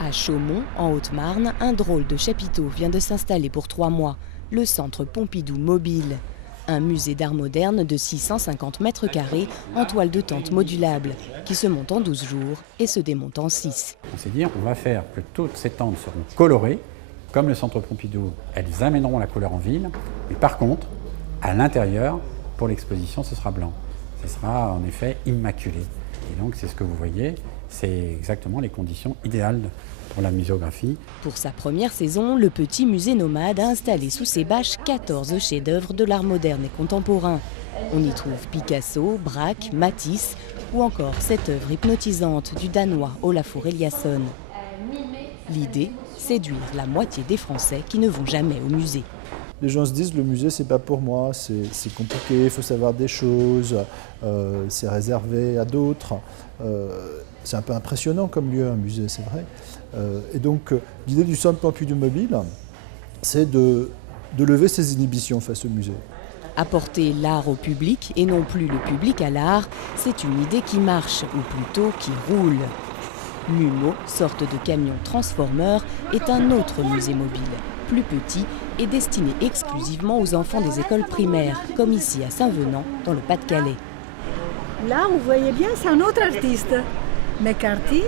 À Chaumont, en Haute-Marne, un drôle de chapiteau vient de s'installer pour 3 mois, le Centre Pompidou Mobile. Un musée d'art moderne de 650 mètres carrés en toile de tente modulable, qui se monte en 12 jours et se démonte en 6. On s'est dit, on va faire que toutes ces tentes seront colorées, comme le Centre Pompidou, elles amèneront la couleur en ville, mais par contre, à l'intérieur, pour l'exposition, ce sera blanc. Ce sera en effet immaculé. Et donc c'est ce que vous voyez, c'est exactement les conditions idéales pour la muséographie. Pour sa première saison, le petit musée nomade a installé sous ses bâches 14 chefs-d'œuvre de l'art moderne et contemporain. On y trouve Picasso, Braque, Matisse ou encore cette œuvre hypnotisante du Danois Olafur Eliasson. L'idée, séduire la moitié des Français qui ne vont jamais au musée. Les gens se disent le musée c'est pas pour moi, c'est compliqué, il faut savoir des choses, c'est réservé à d'autres. C'est un peu impressionnant comme lieu, un musée, c'est vrai. Et donc l'idée du Centre Pompidou Mobile, c'est de lever ses inhibitions face au musée. Apporter l'art au public et non plus le public à l'art, c'est une idée qui marche, ou plutôt qui roule. MUMO, sorte de camion transformeur, est un autre musée mobile, plus petit et destiné exclusivement aux enfants des écoles primaires, comme ici à Saint-Venant, dans le Pas-de-Calais. Là, vous voyez bien, c'est un autre artiste, McCarthy,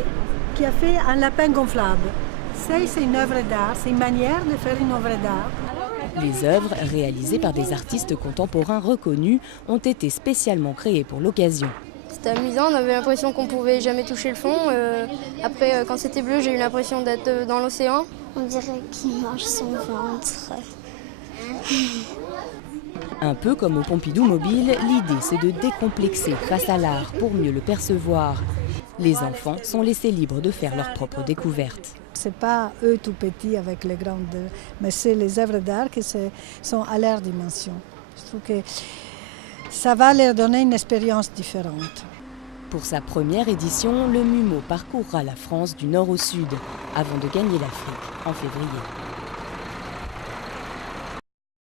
qui a fait un lapin gonflable. C'est une œuvre d'art, c'est une manière de faire une œuvre d'art. Les œuvres, réalisées par des artistes contemporains reconnus, ont été spécialement créées pour l'occasion. C'était amusant, on avait l'impression qu'on ne pouvait jamais toucher le fond. Après, quand c'était bleu, j'ai eu l'impression d'être dans l'océan. On dirait qu'il mange son ventre. Un peu comme au Pompidou Mobile, l'idée c'est de décomplexer face à l'art pour mieux le percevoir. Les enfants sont laissés libres de faire leurs propres découvertes. Ce n'est pas eux tout petits avec les grandes, mais c'est les œuvres d'art qui sont à leur dimension. Je trouve que ça va leur donner une expérience différente. Pour sa première édition, le MUMO parcourra la France du nord au sud, avant de gagner l'Afrique en février.